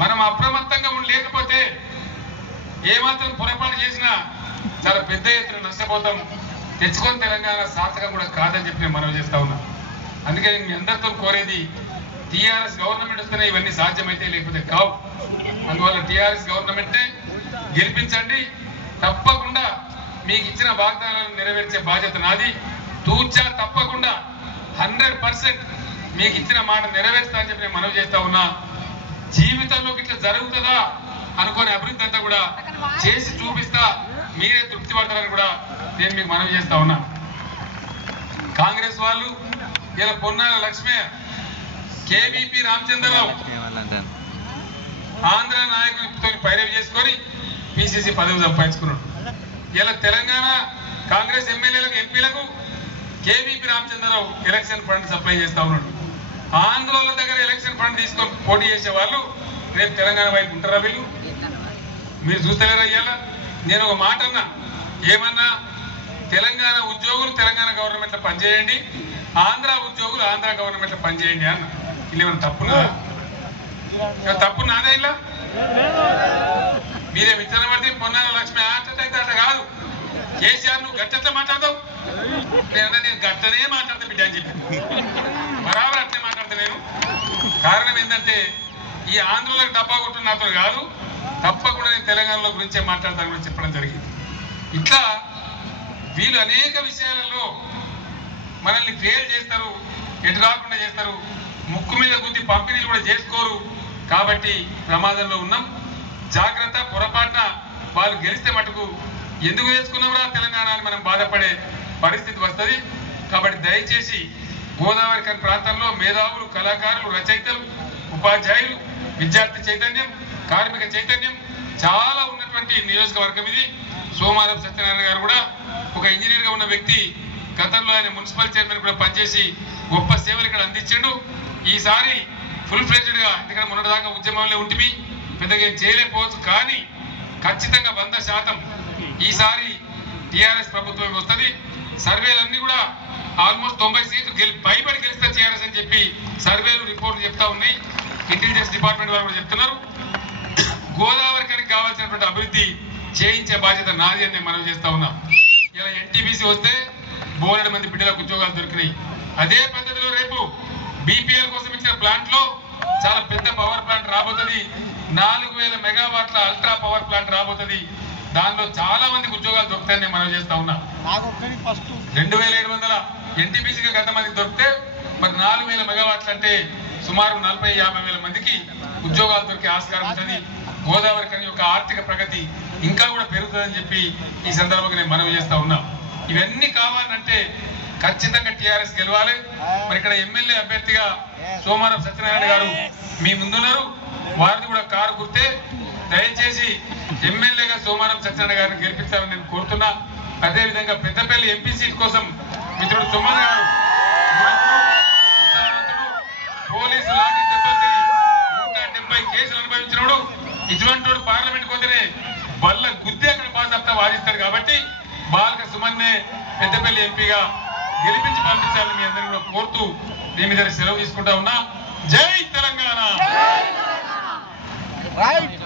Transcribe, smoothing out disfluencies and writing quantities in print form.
మనం అప్రమత్తంగా లేకపోతే ఏమాత్రం పొరపాటు చేసినా చాలా పెద్ద ఎత్తున నష్టపోతాం. తెచ్చుకొని తెలంగాణ సార్థకం కూడా కాదని చెప్పి నేను మనవి చేస్తా ఉన్నా. అందుకే మీ అందరితో కోరేది టీఆర్ఎస్ గవర్నమెంట్ వస్తేనే ఇవన్నీ సాధ్యమైతే, లేకపోతే కావు. అందువల్ల టీఆర్ఎస్ గవర్నమెంట్నే గెలిపించండి. తప్పకుండా మీకు ఇచ్చిన వాగ్దానాలను నెరవేర్చే బాధ్యత నాది. తూచా తప్పకుండా 100% మీకు ఇచ్చిన మాట నెరవేర్స్తా అని చెప్పి నేను మనవి చేస్తా ఉన్నా. జీవితంలో ఇట్లా జరుగుతుందా అనుకునే అభివృద్ధి అంతా కూడా చేసి చూపిస్తా, మీరే తృప్తి పడతారని కూడా నేను మీకు మనవి చేస్తా ఉన్నా. కాంగ్రెస్ వాళ్ళు ఇలా పొన్నాల లక్ష్మయ్య, కేవీపీ రామచంద్రరావు ఆంధ్ర నాయకులతో పైరవి చేసుకొని పిసిసి పదవి సంపాదించుకున్నాడు. ఇలా తెలంగాణ కాంగ్రెస్ ఎమ్మెల్యేలకు ఎంపీలకు KVP Ramachandra Rao election fund supply చేస్తా ఉన్నాడు. ఆంధ్రోళ్ళ దగ్గర ఎలక్షన్ ఫండ్ తీసుకొని పోటీ చేసే వాళ్ళు రేపు తెలంగాణ వైపు ఉంటారా? వీళ్ళు మీరు చూస్తలేరా? ఇయ్యాల నేను ఒక మాట అన్నా, ఏమన్నా తెలంగాణ ఉద్యోగులు తెలంగాణ గవర్నమెంట్ లో పనిచేయండి, ఆంధ్ర ఉద్యోగులు ఆంధ్ర గవర్నమెంట్ లో పనిచేయండి అన్న. ఇలా ఏమన్నా తప్పున్నదా? తప్పు నాదే. ఇలా మీరే విత్తనం పడితే పొన్నాల లక్ష్మి అయితే అట్లా కాదు. కేసీఆర్ నువ్వు గట్టెట్లా మాట్లాడతావు? నేను గట్టనే మాట్లాడతా బిడ్డ అని చెప్పి బరాబర్ అట్లే మాట్లాడతా నేను. కారణం ఏంటంటే ఈ ఆంధ్రలకు డబ్బా కొట్టిన నాతో కాదు, తప్పకుండా నేను తెలంగాణలో గురించే మాట్లాడతాను కూడా చెప్పడం జరిగింది. ఇట్లా వీళ్ళు అనేక విషయాలలో మనల్ని ఫెయిల్ చేస్తారు, ఎటు కాకుండా చేస్తారు, ముక్కు మీద గుద్ది పంపిణీలు కూడా చేసుకోరు. కాబట్టి ప్రమాదంలో ఉన్నాం. జాగ్రత్త. పొరపాటున వాళ్ళు గెలిస్తే మటుకు ఎందుకు చేసుకున్నాంరా తెలంగాణ అని మనం బాధపడే పరిస్థితి వస్తుంది. కాబట్టి దయచేసి గోదావరి కని ప్రాంతంలో మేధావులు, కళాకారులు, రచయితలు, ఉపాధ్యాయులు, విద్యార్థి చైతన్యం, కార్మిక చైతన్యం చాలా ఉన్నటువంటి నియోజకవర్గం ఇది. సోమారం సత్యనారాయణ గారు కూడా ఒక ఇంజనీర్ గా ఉన్న వ్యక్తి. గతంలో ఆయన మున్సిపల్ చైర్మన్ కూడా పనిచేసి గొప్ప సేవలు ఇక్కడ అందించాడు. ఈసారి ఫుల్ ఫ్లెడ్జ్డ్ గా, ఎందుకంటే మొన్నటిదాకా ఉద్యమంలో ఉంటుంది, పెద్దగా ఏం చేయలేకపోవచ్చు, కానీ ఖచ్చితంగా 100% ఈసారి టీఆర్ఎస్ ప్రభుత్వం వస్తుంది. సర్వేలన్నీ కూడా ఆల్మోస్ట్ 90 సీట్లు పైబడి గెలిస్తే టీఆర్ఎస్ అని చెప్పి సర్వేలు రిపోర్ట్లు చెప్తా ఉన్నాయి. ఇంటెలిజెన్స్ డిపార్ట్మెంట్ వారు కూడా చెప్తున్నారు. గోదావరి కనికి కావాల్సినటువంటి అభివృద్ధి చేయించే బాధ్యత నాది అని మనం చేస్తా ఉన్నాం. ఇలా ఎన్టీపీసీ వస్తే బోలెడు మంది బిడ్డలకు ఉద్యోగాలు దొరికినాయి. అదే పద్ధతిలో రేపు బీపీఎల్ కోసం ఇచ్చిన ప్లాంట్ లో చాలా పెద్ద పవర్ ప్లాంట్ రాబోతుంది. 4000 మెగావాట్ల అల్ట్రా పవర్ ప్లాంట్ రాబోతుంది. దానిలో చాలా మందికి ఉద్యోగాలు దొరుకుతాయని మనం చేస్తా ఉన్నా. 2700 ఎన్టీపీసీగా గత మందికి దొరికితే మరి 4000 మెగావాట్లు అంటే సుమారు 40-50 వేల మందికి ఉద్యోగాలు దొరికే ఆస్కారం ఉంటుంది. గోదావరి కని యొక్క ఆర్థిక ప్రగతి ఇంకా కూడా పెరుగుతుందని చెప్పి ఈ సందర్భంగా నేను మనవి చేస్తా ఉన్నా. ఇవన్నీ కావాలంటే ఖచ్చితంగా టీఆర్ఎస్ గెలవాలి. మరి ఇక్కడ ఎమ్మెల్యే అభ్యర్థిగా సోమారం సత్యనారాయణ గారు మీ ముందున్నారు. వారిది కూడా కారు గుర్తే. దయచేసి ఎమ్మెల్యేగా సోమారం సత్యనారాయణ గారిని గెలిపించాలని నేను కోరుతున్నా. అదేవిధంగా పెద్దపల్లి ఎంపీ సీట్ కోసం మిత్రుడు సుమన్ గారు పోలీసు లాఠీ దెబ్బలు 170 కేసులు అనుభవించినోడు. ఇటువంటి పార్లమెంట్ పోతేనే బల్ల గుద్ది అక్కడ బాధ వాదిస్తాడు. కాబట్టి బాలక సుమన్నే పెద్దపల్లి ఎంపీగా గెలిపించి పంపించాలని మీ అందరినీ కూడా కోరుతూ మీ మీద సెలవు తీసుకుంటా ఉన్నా. జై తెలంగాణ. రైట్